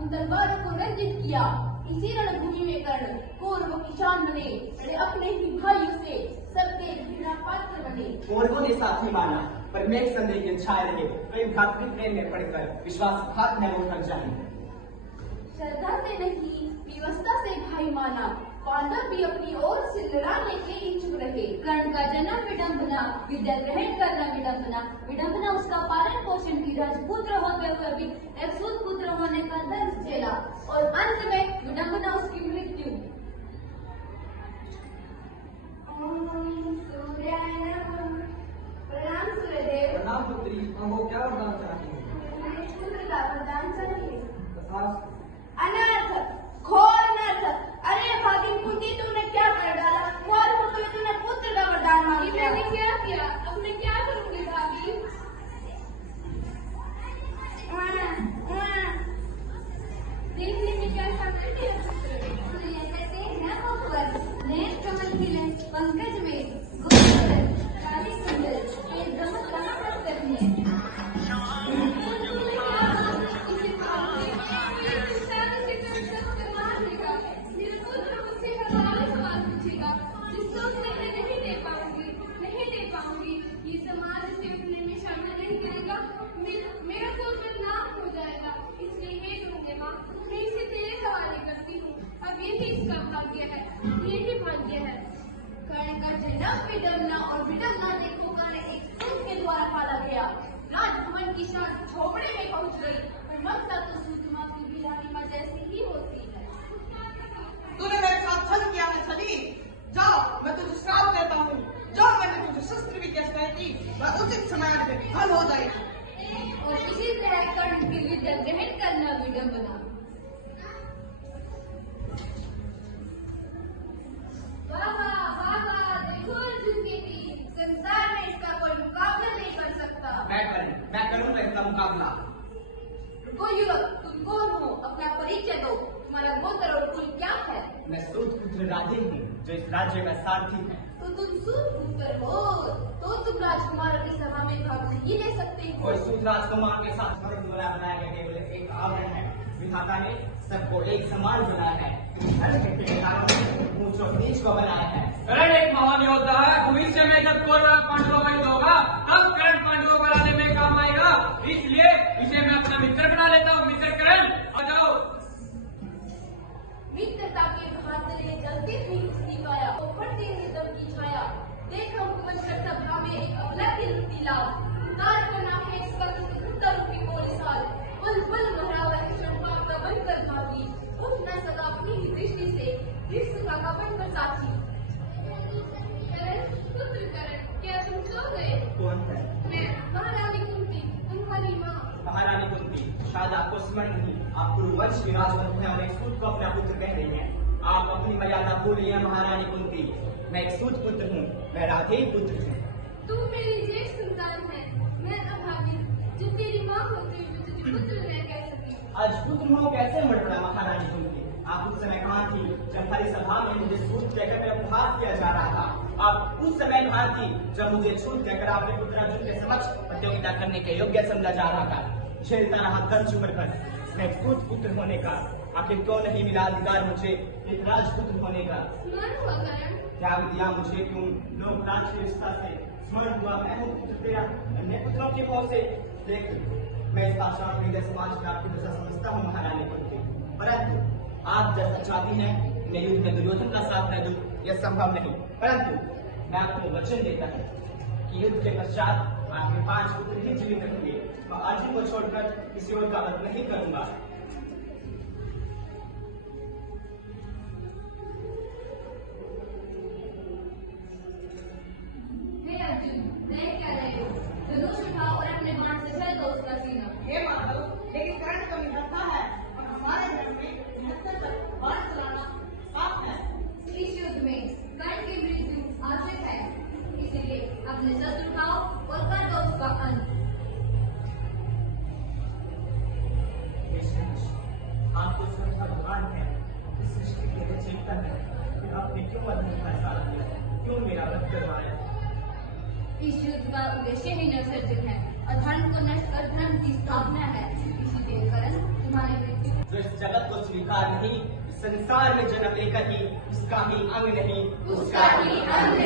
उन तलवारों को रंजित किया। इसी रणभूमि में कर्ण कौरवों की शान बने, लड़े अपने ही भाइयों से, सबके घृणा पात्र बने। कौरवों ने साथ ही माना, पर मेघ संदेह के छाए रहे, प्रेम घातक प्रेम में पड़कर विश्वासघात में वो थक जाए। श्रद्धा से नहीं, विवशता से भाई माना, पांडव भी अपनी ओर से लड़ाने के इच्छुक रहे। कर्ण का जन्म विडंबना, विद्या ग्रहण करना विडंबना, विडंबना उसका पालन पोषण की, राजपुत्र होते हुए भी एक सूत पुत्र होने का दर्द झेला, और अंत में विडंबना उसकी मृत्यु। प्रणाम सूर्यदेव। प्रणाम पुत्री, कहो क्या वरदान चाहती हो? मुझे पुत्र का वरदान चाहिए। तथास्तु। अनर्थ, घोर अनर्थ। अरे भागिन कुंती, तुमने क्या कर डाला? कुंवर पुत्र में तुमने पुत्र का वरदान मांग लिया। मैंने क्या किया? अब मैं क्या करूंगी भाभी? देखने में कैसा है कमल खिले पंकज में, काली सुंदर, ये दमक कहाँ पर करने? मेरा कोई बदनाम हो जाएगा, इसलिए हे दुर्गे माँ, मैं इसे तेरे हवाले करती हूँ। अब यही इसका भाग्य है, यही भाग्य है। कर्ण का जन्म विडंबना और विडंबना ने पुकार एक सूत के द्वारा पाला गया। राजभवन की शान झोपड़े में पहुंच गई, पर ममता तो सूत माँ की भी रानी माँ जैसी ही होती है। तूने मेरे साथ छल किया है छली। जाओ, मैं तुझे श्राप देता हूँ। जो मैंने तुझे शस्त्र भी कैसे की, वह उचित समय पे हल हो जाएगी। और इसी तरह कर्ण की विद्या ग्रहण करना विडंबना। वाह, देखो अर्जुन की तीर, संसार में इसका कोई मुकाबला नहीं कर सकता। मैं करूंगा इसका मुकाबला। रुको युवक, तुम कौन हो? अपना परिचय दो। तुम्हारा गोत्र और कुल क्या है? मैं सूत पुत्र राधे हूँ, जो इस राज्य का सारथी है। तो तुम सूत पुत्र हो, तो तुम राजकुमारों की सभा में भाग नहीं ले सकते हो। और सूत राजकुमार के साथ स्वर्ग द्वारा बनाया गया केवल एक आवरण है। विधाता ने सबको एक समान बनाया है, ऊंच और नीच को बनाया है। कर्ण एक महान योद्धा है। भविष्य में जब कौरव पांडवों का युद्ध होगा, तब कर्ण पांडवों को हराने में काम आएगा। इसलिए इसे मैं अपना मित्र बना लेता हूँ। मित्र कर्ण, आ जाओ। मित्रता के घातले जलती हुई उसकी काया, उभरती हुई दम की छाया। देखा मुखमंडल सभा में एक अबला की लुटी लाल, उतार कर नाके इस वक्त उत्तर रूपी कोरी साल। बुल बुल महरावा की शंभा का बनकर भागी, उठ न सका अपनी ही दृष्टि से, दृष्टि का बनकर साथी। करण, पुत्र करण, क्या तुम सो गए? कौन है? मैं महारानी कुंती, तुम्हारी माँ। महारानी कुंती, शायद आपको स्मरण नहीं, आप कुरुवंश की राजवंश है और एक सूत को अपना पुत्र कह रही हैं। आप अपनी मर्यादा भूली हैं महारानी कुंती। मैं एक सूत पुत्र हूँ, मैं राधे ही पुत्र हूँ। तू मेरी ज्येष्ठ संतान है, मैं अभागिन, जो तेरी माँ होते हुए तुझे पुत्र न कह सकी। आज पुत्र मोह कैसे मर पड़ा महारानी कुंती? आप उस समय कहाँ थी जब हमारी सभा में मुझे सूत कहकर मेरा उपहास किया जा रहा था? आप उस समय कहाँ थी जब मुझे छूट कहकर आपने पुत्र अर्जुन के समक्ष प्रतियोगिता करने के योग्य समझा जा रहा था? झेलता रहा कंच उमरकर, मैं सूत पुत्र होने का आखिर क्यों नहीं मिला अधिकार मुझे एक राजपुत्र होने का? स्मरण हुआ करण, त्याग दिया मुझे क्यों लोग राज की रिश्ता से? स्मरण हुआ मैं हूँ पुत्र तेरा अन्य पुत्रों की मोह से। देख, मैं इस पाषाण हृदय समाज की आपकी दशा समझता हूँ महारानी कुंती, परंतु आप जैसा चाहती हैं मैं युद्ध में दुर्योधन का साथ न दूं, यह संभव नहीं। परंतु मैं आपको वचन देता हूँ कि युद्ध के पश्चात आपके 5 पुत्र ही जीवित रहेंगे। मैं अर्जुन को छोड़कर किसी और का वध नहीं करूंगा। हे अर्जुन, देख क्या रहे हो? धनुष उठाओ और अपने बाण से छेद दो उसका सीना। हे माधव, लेकिन कर्ण तो निहत्था है और हमारे धर्म में निहत्थे तक बाण चलाना पाप है। इस युद्ध में कर्ण की मृत्यु आश्रित है, इसलिए अपने शस्त्र उठाओ और कर दो उसका अंत। आपको स्वयं भगवान है, इस सृष्टि के रचयिता है, फिर आपने क्यों अधर्म का साथ दिया? क्यों मेरा वध करवाया? इस युद्ध का उद्देश्य ही नवसर्जन है, अधर्म को नष्ट कर धर्म की स्थापना है। इसीलिए कर्ण तुम्हारी मृत्यु जो इस अहंकार नहीं, संसार में जन्म लेकर ही उसका ही अंग नहीं, उसका ही अंग